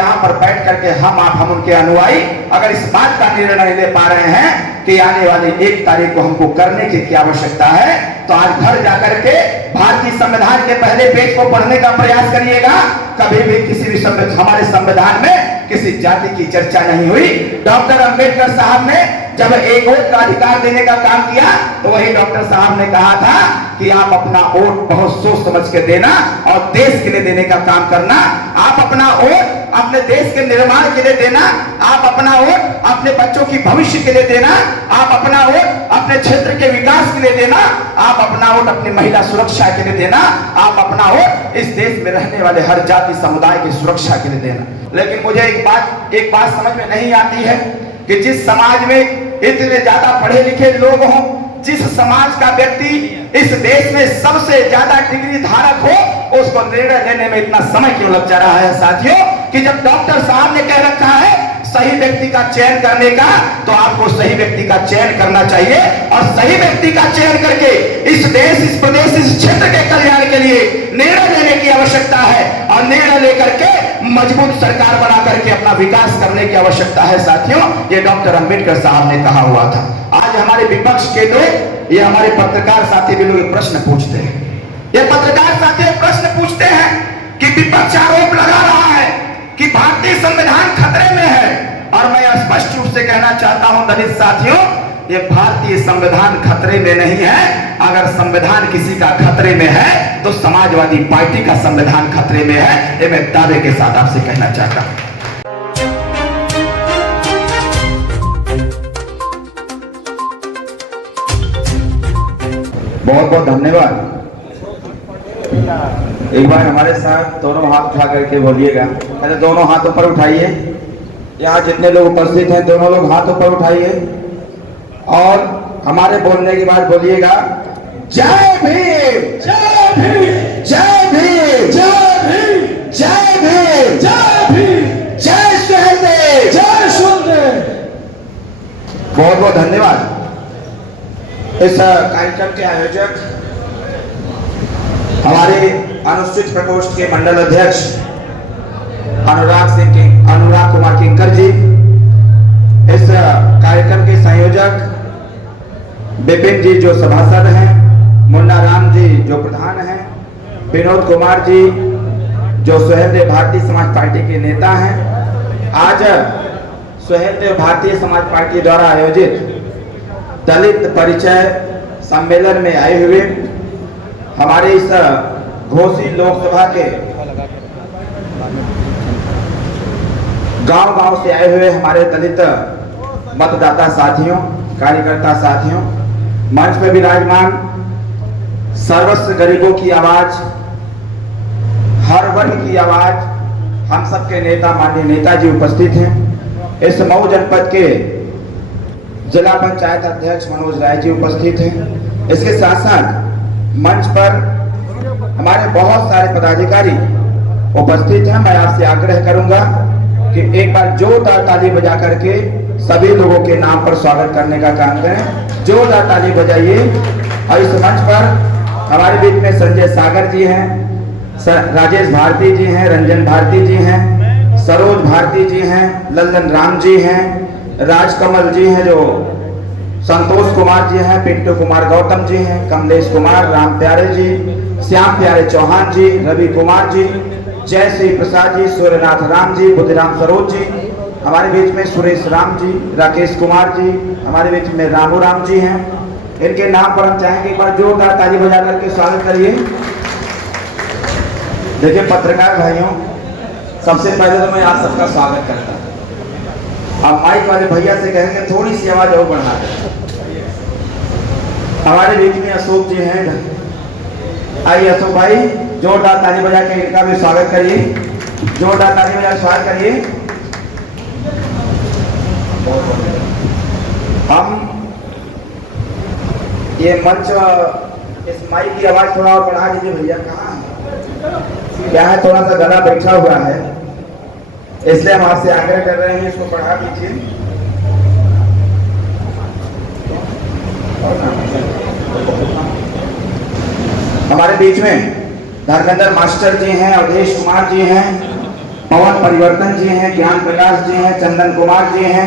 यहाँ पर बैठ करके हम उनके अनुयायी अगर इस बात का निर्णय ले पा रहे हैं कि आने वाली 1 तारीख को हमको करने की क्या आवश्यकता है, तो आज घर जाकर के भारतीय संविधान के पहले पेज को पढ़ने का प्रयास करिएगा। कभी भी किसी भी हमारे संविधान में किसी जाति की चर्चा नहीं हुई। डॉक्टर अंबेडकर साहब ने जब एक वोट का अधिकार देने का काम किया तो वही डॉक्टर साहब ने कहा था कि आप अपना वोट बहुत सोच समझ के देना और देश के लिए देने का काम करना। आप अपना वोट अपने देश के निर्माण के लिए देना, आप अपना वोट अपने बच्चों की भविष्य के लिए देना, आप अपना वोट अपने क्षेत्र के विकास के लिए देना, आप अपना वोट अपनी महिला सुरक्षा के लिए देना, आप अपना वोट इस देश में रहने वाले हर जाति समुदाय की सुरक्षा के लिए देना। लेकिन मुझे एक बात समझ में नहीं आती है कि जिस समाज में इतने ज्यादा पढ़े लिखे लोग हों, जिस समाज का व्यक्ति इस देश में सबसे ज्यादा डिग्री धारक हो, उसको निर्णय लेने में इतना समय क्यों लग जा रहा है साथियों? कि जब डॉक्टर साहब ने कह रखा है सही व्यक्ति का चयन करने का, तो आपको सही व्यक्ति का चयन करना चाहिए और सही व्यक्ति का चयन करके इस देश, इस प्रदेश, इस क्षेत्र के कल्याण के लिए निर्णय लेने की आवश्यकता है और निर्णय लेकर के मजबूत सरकार बना करके अपना विकास करने की आवश्यकता है साथियों। ये डॉक्टर अंबेडकर साहब ने कहा हुआ था। आज हमारे विपक्ष के लोग, ये हमारे पत्रकार साथी भी लोग प्रश्न पूछते हैं, ये पत्रकार साथी प्रश्न पूछते हैं कि विपक्ष आरोप लगा रहा है कि भारतीय संविधान खतरे में है, और मैं स्पष्ट रूप से कहना चाहता हूं दलित साथियों, ये भारतीय संविधान खतरे में नहीं है। अगर संविधान किसी का खतरे में है तो समाजवादी पार्टी का संविधान खतरे में है, ये मैं दावे के साथ आपसे कहना चाहता हूं। बहुत बहुत धन्यवाद। एक बार हमारे साथ दोनों हाथ उठा करके बोलिएगा। पहले दोनों हाथ ऊपर उठाइए। यहाँ जितने लोग उपस्थित हैं दोनों लोग हाथ ऊपर उठाइए और हमारे बोलने के बाद बोलिएगा जय भीम, जय भीम, जय भीम, जय भीम, जय भीम, जय भीम, जय सुहेलदेव, जय सुहेलदेव। बहुत बहुत धन्यवाद। इस कार्यक्रम के आयोजक हमारे अनुसूचित प्रकोष्ठ के मंडल अध्यक्ष अनुराग कुमार किंकर जी, इस कार्यक्रम के संयोजक विपिन जी जो सभासद हैं, मुन्ना राम जी जो प्रधान हैं, विनोद कुमार जी जो सुहेलदेव भारतीय समाज पार्टी के नेता हैं। आज सुहेलदेव भारतीय समाज पार्टी द्वारा आयोजित दलित परिचय सम्मेलन में आए हुए हमारे इस घोसी लोकसभा के गांव-गांव से आए हुए हमारे दलित मतदाता साथियों, कार्यकर्ता साथियों, मंच पे विराजमान सर्वस्व गरीबों की आवाज, हर वर्ग की आवाज, हम सबके नेता माननीय नेताजी उपस्थित हैं। इस मऊ जनपद के जिला पंचायत अध्यक्ष मनोज राय जी उपस्थित हैं। इसके साथ साथ मंच पर हमारे बहुत सारे पदाधिकारी उपस्थित हैं। मैं आपसे आग्रह करूंगा कि एक बार जोरदार ताली बजा करके सभी लोगों के नाम पर स्वागत करने का काम करें। जोरदार ताली बजाइए। और इस मंच पर हमारे बीच में संजय सागर जी हैं, राजेश भारती जी हैं, रंजन भारती जी हैं, सरोज भारती जी हैं, लल्लन राम जी हैं, राजकमल जी हैं, जो संतोष कुमार जी हैं, पिंटू कुमार गौतम जी हैं, कमलेश कुमार, राम प्यारे जी, श्याम प्यारे चौहान जी, रवि कुमार जी, जय श्री प्रसाद जी, सूर्यनाथ राम जी, बुद्धिराम सरोज जी, हमारे बीच में सुरेश राम जी, राकेश कुमार जी, हमारे बीच में रामू राम जी हैं। इनके नाम पर हम चाहेंगे एक बार जोरदार ताली बजा करके स्वागत करिए। देखिए पत्रकार भाइयों, सबसे पहले तो मैं आप सबका स्वागत करता हूँ। अब माइक वाले भैया से कहेंगे थोड़ी सी आवाज और बढ़ा दें। हमारे बीच में अशोक जी हैं, आइए अशोक भाई, जोरदार ताली बजा के इनका भी स्वागत करिए। जोरदार ताली बजा के स्वागत करिए। हम ये मंच, इस माइक की आवाज थोड़ा और बढ़ा दीजिए भैया। कहाँ है? क्या है, थोड़ा सा गला बैठा हुआ है, इसलिए हम आपसे आग्रह कर रहे हैं इसको बढ़ा दीजिए। हमारे बीच में धर्मेंद्र मास्टर जी हैं, अवधेश कुमार जी हैं, पवन परिवर्तन जी हैं, ज्ञान प्रकाश जी हैं, चंदन कुमार जी हैं,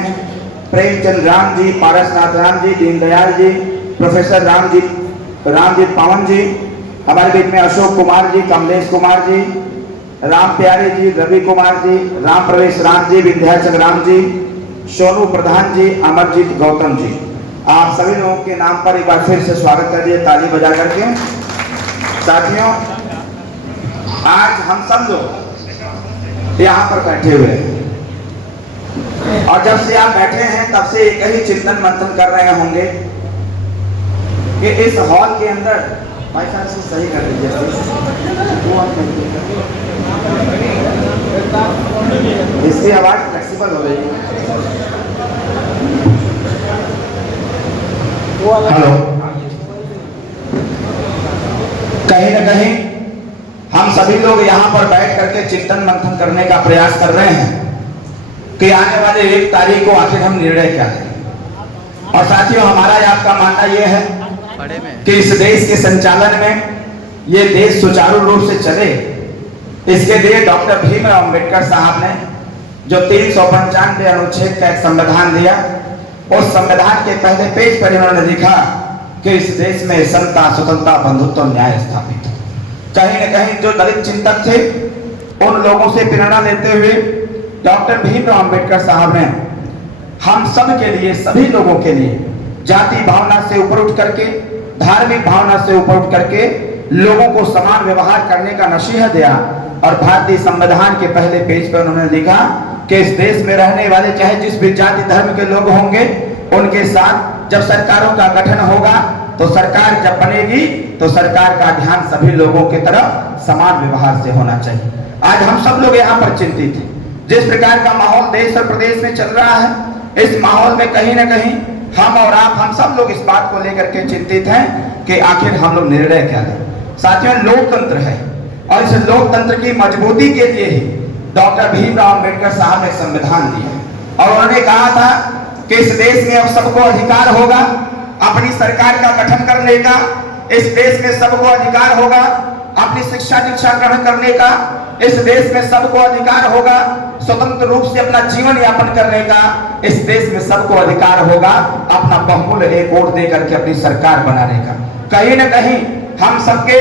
प्रेमचंद राम जी, पारसनाथ राम जी, दीनदयाल जी, प्रोफेसर रामजीत पावन जी, हमारे बीच में अशोक कुमार जी, कमलेश कुमार जी, राम प्यारे जी, रवि कुमार जी, राम प्रवेश राम जी, विंध्याचल राम जी, सोनू प्रधान जी, अमरजीत गौतम जी। आप सभी लोगों के नाम पर एक बार फिर से स्वागत कर दिए ताली बजा करके। साथियों, आज हम सब लोग यहाँ पर बैठे हुए हैं और जब से आप बैठे हैं तब से एक ही चिंतन मंथन कर रहे होंगे कि इस हॉल के अंदर भाई साहब से सही कर लीजिए, इसकी आवाज फ्लेक्सिबल हो गई। हेलो, कहीं ना कहीं हम सभी लोग यहाँ पर बैठ करके चिंतन मंथन करने का प्रयास कर रहे हैं कि आने वाले 1 तारीख को आखिर हम निर्णय क्या करें। और साथियों, हमारा आपका मानना यह है कि इस देश के संचालन में ये देश सुचारू रूप से चले, इसके लिए डॉक्टर भीमराव अंबेडकर साहब ने जो 395 अनुच्छेद का एक संविधान दिया, उस संविधान के पहले पेज पर इन्होंने लिखा कि इस देश में समता, स्वतंत्रता, बंधुत्व, न्याय स्थापित। कहीं न कहीं जो दलित चिंतक थे उन लोगों से प्रेरणा लेते हुए डॉक्टर भीमराव अंबेडकर साहब ने हम सब के लिए, सभी लोगों के लिए जाति भावना से ऊपर उठ करके, धार्मिक भावना से ऊपर उठ करके लोगों को समान व्यवहार करने का नसीहत दिया। और भारतीय संविधान के पहले पेज पर उन्होंने लिखा कि इस देश में रहने वाले चाहे जिस भी जाति धर्म के लोग होंगे, उनके साथ जब सरकारों का गठन होगा तो सरकार जब बनेगी तो सरकार का ध्यान सभी लोगों की तरफ समान व्यवहार से होना चाहिए। आज हम सब लोग यहाँ पर चिंतित हैं, जिस प्रकार का माहौल देश और प्रदेश में चल रहा है, इस माहौल में कहीं ना कहीं हम और आप, हम सब लोग इस बात को लेकर के चिंतित हैं कि आखिर हम लोग निर्णय क्या लें। साथियों, लोकतंत्र है और इस लोकतंत्र की मजबूती के लिए ही डॉक्टर भीमराव अंबेडकर साहब ने संविधान दिया और उन्होंने कहा था कि इस देश में अब सबको अधिकार होगा अपनी सरकार का गठन करने का, इस देश में सबको अधिकार होगा अपनी शिक्षा दीक्षा ग्रहण करने का, इस देश में सबको अधिकार होगा स्वतंत्र रूप से अपना जीवन यापन करने का, इस देश में सबको अधिकार होगा अपना बहुमूल्य एक वोट दे करके अपनी सरकार बनाने का। कहीं ना कहीं हम सबके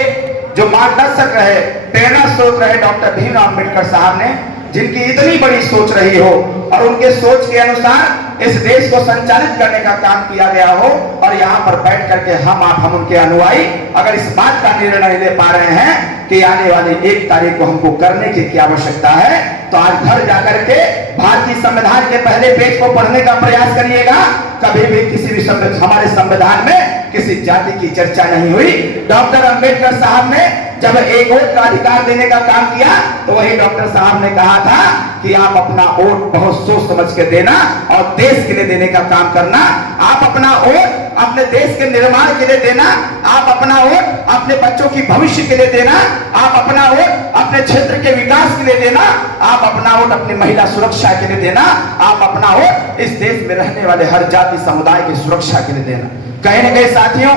जो मार्गदर्शक रहे, प्रेरणा स्रोत रहे डॉक्टर भीमराव अंबेडकर साहब ने, जिनकी इतनी बड़ी सोच रही हो और उनके सोच के अनुसार इस देश को संचालित करने का काम किया गया हो, और यहाँ पर बैठ करके हम उनके अनुयायी अगर इस बात का निर्णय ले पा रहे हैं कि आने वाली 1 तारीख को हमको करने की क्या आवश्यकता है, तो आज घर जाकर के भारतीय संविधान के पहले पेज को पढ़ने का प्रयास करिएगा। कभी भी किसी भी हमारे संविधान में किसी जाति की चर्चा नहीं हुई। डॉक्टर अंबेडकर साहब ने जब एक वोट का अधिकार देने का काम किया तो वही डॉक्टर साहब ने कहा था कि आप अपना वोट बहुत सोच समझ के देना और देश के लिए देने का काम करना। आप अपना वोट अपने देश के निर्माण के लिए देना, आप अपना वोट अपने बच्चों की भविष्य के लिए देना, आप अपना वोट अपने क्षेत्र के विकास के लिए देना, आप अपना वोट अपनी महिला सुरक्षा के लिए देना, आप अपना वोट इस देश में रहने वाले हर जाति समुदाय की सुरक्षा के लिए देना। कहीं न कहीं साथियों,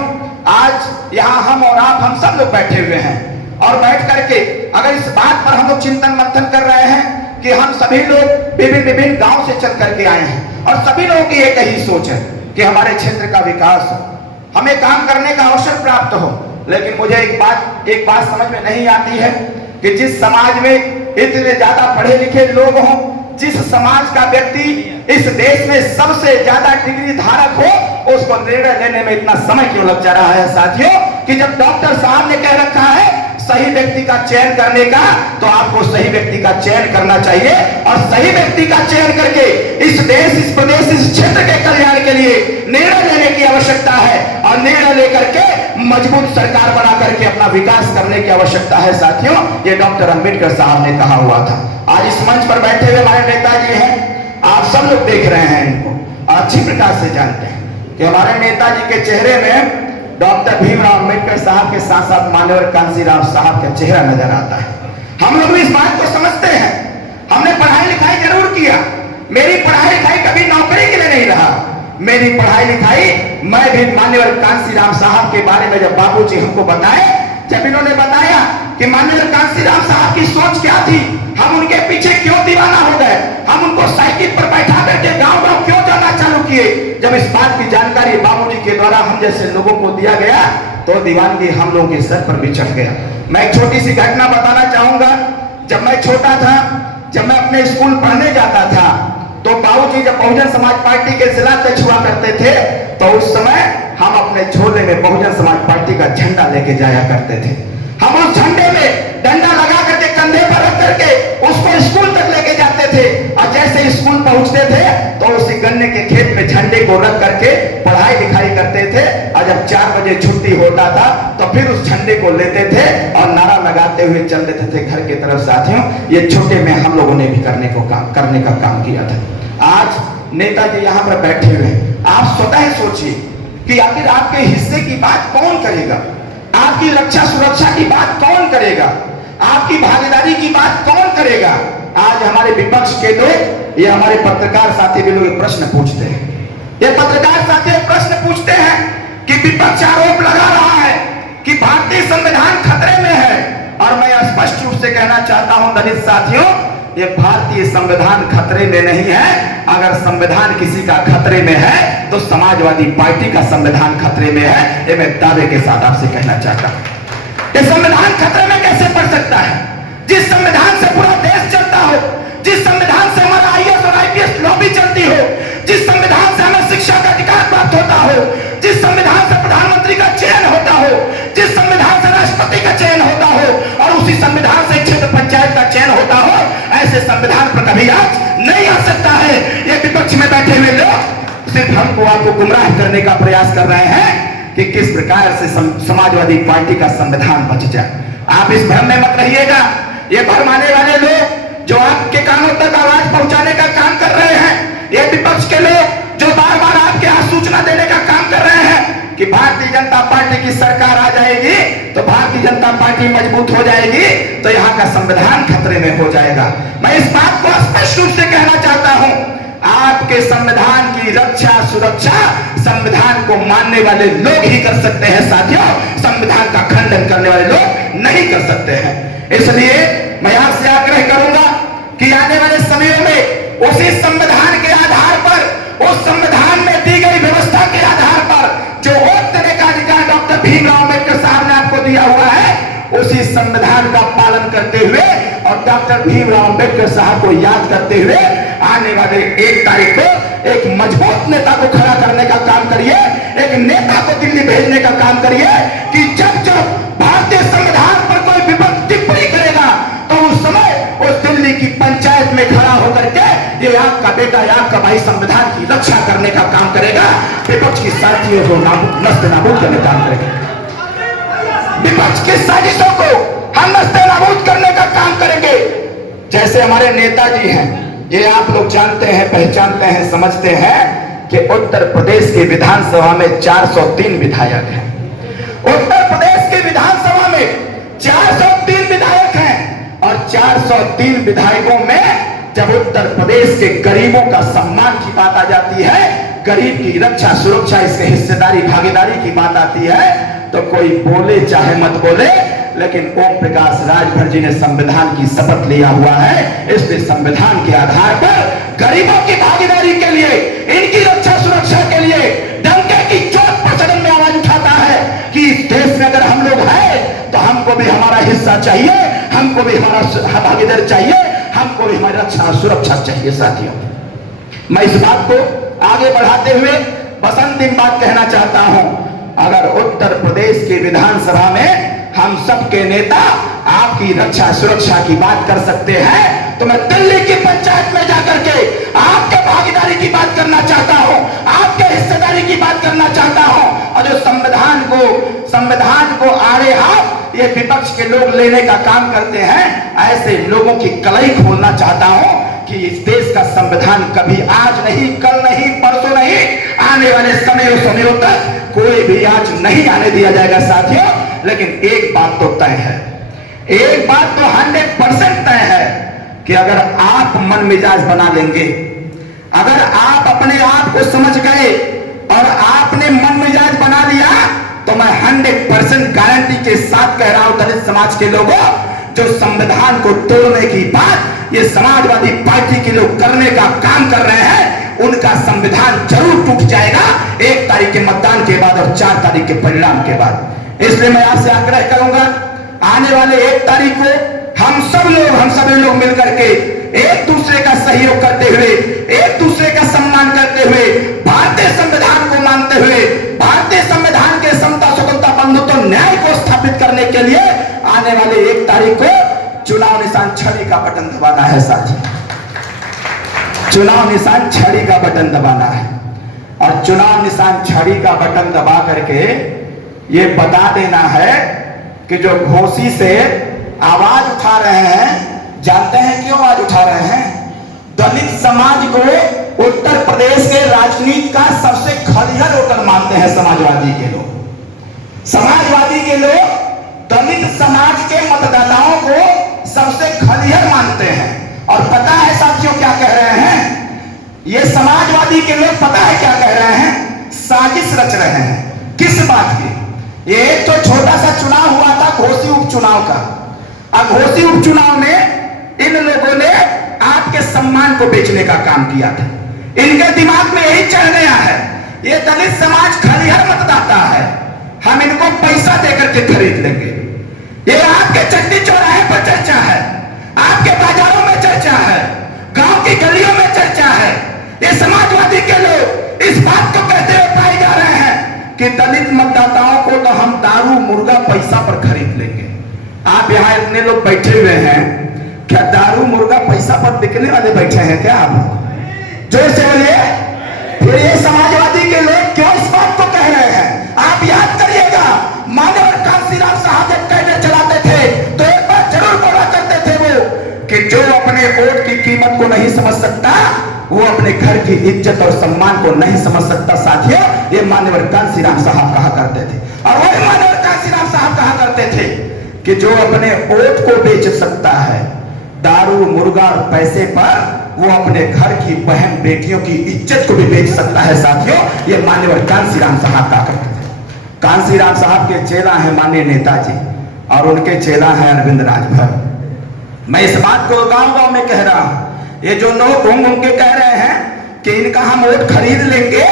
आज यहाँ हम और आप, हम सब लोग बैठे हुए हैं और बैठ करके अगर इस बात पर हम लोग चिंतन मंथन कर रहे हैं कि हम सभी लोग विभिन्न गांव से चल करके आए हैं और सभी लोगों की एक ही सोच है कि हमारे क्षेत्र का विकास हो, हमें काम करने का अवसर प्राप्त हो। लेकिन मुझे एक बात समझ में नहीं आती है कि जिस समाज में इतने ज्यादा पढ़े लिखे लोग हों, जिस समाज का व्यक्ति इस देश में सबसे ज्यादा डिग्री धारक हो, उसको निर्णय लेने में इतना समय क्यों लग जा रहा है साथियों, कि जब डॉक्टर साहब ने कह रखा है सही व्यक्ति का चयन करने का, तो आपको सही व्यक्ति का चयन करना चाहिए और सही व्यक्ति का चयन करके इस देश, इस प्रदेश, इस क्षेत्र के कल्याण के लिए निर्णय लेने की आवश्यकता है और निर्णय लेकर के मजबूत सरकार बना करके अपना विकास करने की आवश्यकता है साथियों। ये डॉक्टर अंबेडकर साहब ने कहा हुआ था। आज इस मंच पर बैठे हुए हमारे नेताजी हैं, आप सब लोग देख रहे हैं इनको, अच्छी प्रकार से जानते हैं कि हमारे नेताजी के चेहरे में डॉक्टर भीमराव अंबेडकर साहब के साथ साथ मान्यवर कांशीराम साहब का चेहरा नजर आता है। हम लोग इस बात को समझते हैं, हमने पढ़ाई लिखाई जरूर किया, मेरी पढ़ाई लिखाई कभी नौकरी के लिए नहीं रहा, मेरी पढ़ाई लिखाई, मैं भी मान्यवर कांशीराम साहब के बारे में जब बाबूजी हमको बताए, जब इन्होंने बताया कि माननीय कांशीराम साहब की सोच क्या थी, हम उनके पीछे क्यों दीवाना हो गए, हम उनको साइकिल पर बैठा करके गांव-गांव क्यों जाना चालू किए। जब इस बात की जानकारी बाबूजी के द्वारा हम जैसे लोगों को दिया गया तो दीवानगी हम लोगों के सर पर भी चढ़ गया। मैं एक छोटी सी घटना बताना चाहूंगा। जब मैं छोटा था, जब मैं अपने स्कूल पढ़ने जाता था, तो बाबूजी जब बहुजन समाज पार्टी के जिला अध्यक्ष हुआ करते थे, तो उस समय हम अपने झोले में बहुजन समाज पार्टी का झंडा लेके जाया करते थे। हम उस झंडे में डंडा लगा करके कंधे पर रख करके उसको स्कूल तक लेके जाते थे, और जैसे स्कूल पहुंचते थे तो उसी गन्ने के खेत में झंडे को रख करके पढ़ाई लिखाई करते थे, और जब 4 बजे छुट्टी होता था तो फिर उस झंडे को लेते थे और नारा लगाते हुए चल देते थे घर की तरफ। साथियों, ये छोटे में हम लोगों ने भी करने का काम किया था। आज नेताजी यहाँ पर बैठे हुए हैं, आप स्वतः सोचिए कि आखिर आपके हिस्से की बात कौन करेगा, आपकी रक्षा सुरक्षा की बात कौन करेगा, आपकी भागीदारी की बात कौन करेगा। आज हमारे विपक्ष के लोग, ये हमारे पत्रकार साथी भी लोग प्रश्न पूछते हैं, ये पत्रकार साथी प्रश्न पूछते हैं कि विपक्ष आरोप लगा रहा है कि भारतीय संविधान खतरे में है, और मैं स्पष्ट रूप से कहना चाहता हूं दलित साथियों, ये भारतीय संविधान खतरे में नहीं है। अगर संविधान किसी का खतरे में है तो समाजवादी पार्टी का संविधान खतरे में है, ये मैं दावे के साथ आपसे कहना चाहता हूं। ये संविधान खतरे में कैसे पड़ सकता है? जिस संविधान से पूरा देश चलता हो, जिस संविधान से हमारा IAS और IPS लॉबी चलती हो, जिस संविधान से हमें शिक्षा का अधिकार प्राप्त होता हो, जिस संविधान से प्रधानमंत्री का चयन होता हो, जिस संविधान से राष्ट्रपति का चयन होता हो, और उसी संविधान से क्षेत्र पंचायत का चयन होता हो, ऐसे संविधान पर कभी आज नहीं आ सकता है। ये विपक्ष में बैठे हुए लोग सिर्फ हमको आपको गुमराह करने का प्रयास कर रहे हैं कि किस प्रकार से समाजवादी पार्टी का संविधान बच जाए। आप इस भ्रम में मत रहिएगा। ये भरमाने वाले लोग जो आपके कानों तक आवाज पहुंचाने का काम कर रहे हैं, ये विपक्ष के लोग जो बार बार आपके यहाँ सूचना देने का काम कर रहे हैं कि भारतीय जनता पार्टी की सरकार आ जाएगी तो भारतीय जनता पार्टी मजबूत हो जाएगी, तो यहाँ का संविधान खतरे में हो जाएगा। मैं इस बात को स्पष्ट रूप से कहना चाहता हूं, आपके संविधान की रक्षा सुरक्षा संविधान को मानने वाले लोग ही कर सकते हैं साथियों, संविधान का खंडन करने वाले लोग नहीं कर सकते हैं। इसलिए मैं आपसे आग्रह करूंगा कि आने वाले समयों में उसी संविधान के आधार पर, उस संविधान में दी गई व्यवस्था के आधार पर जो वोट देने का अधिकार डॉक्टर भीमराव अम्बेडकर साहब ने आपको दिया हुआ है, उसी संविधान का पालन करते हुए और डॉक्टर भीमराव अम्बेडकर साहब को याद करते हुए आने वाले 1 तारीख को एक मजबूत नेता को खड़ा करने का काम करिए, एक नेता को दिल्ली भेजने का काम करिए कि जब जब भारतीय संविधान पर कोई विपक्ष टिप्पणी करेगा तो उस समय उस दिल्ली की पंचायत में खड़ा होकर के ये आपका बेटा या आपका भाई संविधान की रक्षा करने का काम करेगा, विपक्ष की साजिशों को नस्ते नाबूद करने का काम करेगा। विपक्ष की साजिशों को हम नस्ते नाबूद करने का काम करेंगे। जैसे हमारे नेताजी हैं, ये आप लोग जानते हैं, पहचानते हैं, समझते हैं कि उत्तर प्रदेश की विधानसभा में 403 विधायक हैं। उत्तर प्रदेश की विधानसभा में 403 विधायक हैं, और 403 विधायकों में जब उत्तर प्रदेश के गरीबों का सम्मान की बात आ जाती है, गरीब की रक्षा सुरक्षा, इसके हिस्सेदारी भागीदारी की बात आती है, तो कोई बोले चाहे मत बोले, लेकिन ओम प्रकाश राजभर जी ने संविधान की शपथ लिया हुआ है। इसलिए संविधान के आधार पर गरीबों की भागीदारी के लिए, इनकी रक्षा सुरक्षा के लिए डंके की चोट पर सदन में आवाज उठाता है कि इस देश में अगर हम लोग हैं तो हमको भी हमारा हिस्सा चाहिए, हमको भी हमारा भागीदारी चाहिए, हमको भी हमारी रक्षा सुरक्षा चाहिए। साथियों, मैं इस बात को आगे बढ़ाते हुए बस अंतिम बात कहना चाहता हूं, अगर उत्तर प्रदेश की विधानसभा में हम सबके नेता आपकी रक्षा सुरक्षा की बात कर सकते हैं, तो मैं दिल्ली की पंचायत में जाकर के आपके भागीदारी की बात करना चाहता हूं, आपके हिस्सेदारी की बात करना चाहता हूं, और जो संविधान को आड़े हाथ ये विपक्ष के लोग लेने का काम करते हैं, ऐसे लोगों की कलाई खोलना चाहता हूं कि इस देश का संविधान कभी आज नहीं, कल नहीं, परसों नहीं, आने वाले समयों तक कोई भी आज नहीं आने दिया जाएगा साथियों। लेकिन एक बात तो तय है, एक बात तो 100% तय है कि अगर आप मन मिजाज बना लेंगे, अगर आप अपने आप को समझ गए और आपने मन मिजाज बना लिया, तो तो मैं 100% गारंटी के साथ कह रहा हूं, दलित समाज के लोगों, जो संविधान को तोड़ने की बात ये समाजवादी पार्टी के लोग करने का काम कर रहे हैं, उनका संविधान जरूर टूट जाएगा 1 तारीख के मतदान के बाद और 4 तारीख के परिणाम के बाद। इसलिए मैं आपसे आग्रह करूंगा, आने वाले 1 तारीख को हम सभी लोग मिलकर के एक दूसरे का सहयोग करते हुए, एक दूसरे का सम्मान करते हुए, भारतीय संविधान को मानते हुए, भारतीय संविधान के समता, स्वतंत्रता, बंधुत्व, न्याय को स्थापित करने के लिए आने वाले 1 तारीख को चुनाव निशान छड़ी का बटन दबाना है साथी। चुनाव निशान छड़ी का बटन दबाना है और चुनाव निशान छड़ी का बटन दबा करके ये बता देना है कि जो घोसी से आवाज उठा रहे हैं, जानते हैं क्यों आवाज उठा रहे हैं? दलित समाज को उत्तर प्रदेश के राजनीति का सबसे खलिहर वोटर मानते हैं समाजवादी के लोग। समाजवादी के लोग दलित समाज के मतदाताओं को सबसे खलिहर मानते हैं। और पता है साथियों क्या कह रहे हैं? ये समाजवादी के लोग पता है क्या कह रहे हैं? साजिश रच रहे हैं। किस बात की? ये एक तो छोटा सा चुनाव हुआ था घोसी उपचुनाव का। अब घोसी उपचुनाव में इन लोगों ने आपके सम्मान को बेचने का काम किया था। इनके दिमाग में यही चढ़ गया है, ये दलित समाज खलिहर मतदाता है, हम इनको पैसा देकर के खरीद लेंगे। ये आपके चट्टी चौराहे पर चर्चा है, आपके बाजारों में चर्चा है, गांव की गलियों में चर्चा है। ये समाजवादी के लोग इस बात को कहते हुए पाए जा रहे हैं कि दलित मतदाताओं को तो हम दारू मुर्गा पैसा पर खरीद लेंगे। आप यहाँ इतने लोग बैठे हुए हैं, क्या दारू मुर्गा पैसा पर बिकने वाले बैठे हैं क्या आप? जोर से बोलिए। फिर ये समाजवादी के लोग क्यों इस बात को कह रहे हैं? आप याद करिएगा, मानव कांशीराम साहब जब कैबिनेट चलाते थे तो एक बात जरूर बोला करते थे वो कि जो अपने वोट की कीमत को नहीं समझ सकता वो अपने घर की इज्जत और सम्मान को नहीं समझ सकता। साथियों, ये मानव कांशीराम साहब कहा करते थे। और वही मानव कांशीराम साहब कहा करते थे कि जो अपने वोट को बेच सकता है दारू मुर्गा और पैसे पर, वो अपने घर की बहन बेटियों की इज्जत को भी बेच सकता है। साथियों, ये माननीय कांशीराम साहब कहा करते थे। कांशीराम साहब के चेला है माननीय नेताजी और उनके चेला है अरविंद राजभर। मैं इस बात को गांव-गांव में कह रहा हूं, ये जो लोग घूम के कह रहे हैं कि इनका हम वोट खरीद लेंगे,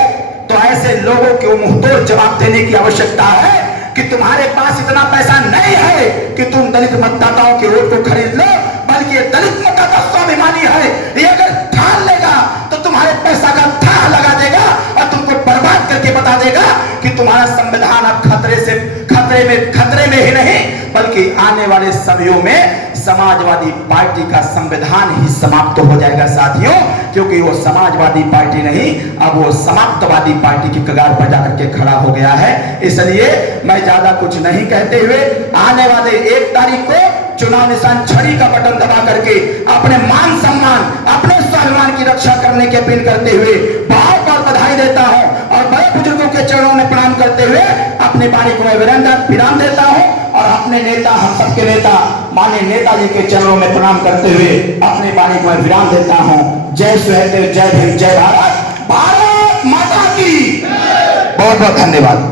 तो ऐसे लोगों को मुंहतोड़ जवाब देने की आवश्यकता है कि तुम्हारे पास इतना पैसा नहीं है कि तुम दलित मतदाताओं के वोट को खरीद लो, बल्कि ये दलित मतदाता स्वाभिमानी है। ये अगर ठान लेगा तो तुम्हारे पैसा का था लगा देगा और तुमको बर्बाद करके बता देगा कि तुम्हारा संविधान अब खतरे में ही नहीं बल्कि आने वाले समयों में समाजवादी पार्टी का संविधान ही समाप्त हो जाएगा साथियों, क्योंकि वो समाजवादी पार्टी नहीं, अब वो समाप्तवादी पार्टी की कगार पर जाकर के खड़ा हो गया है। इसलिए मैं ज्यादा कुछ नहीं कहते हुए आने वाले 1 तारीख को चुनाव निशान छड़ी का बटन दबा करके अपने मान सम्मान, अपने स्वाभिमान की रक्षा करने की अपील करते हुए बहुत बहुत बधाई देता हूं और बड़े बुजुर्गों के चरणों में प्रणाम करते हुए अपनी वाणी को मैं विराम देता हूं और अपने नेता, हम सबके नेता माननीय नेताजी के चरणों में प्रणाम करते हुए अपनी वाणी को मैं विराम देता हूं। जय सुहेलदेव, जय भीम, जय भारत, भारत माता की। बहुत बहुत धन्यवाद।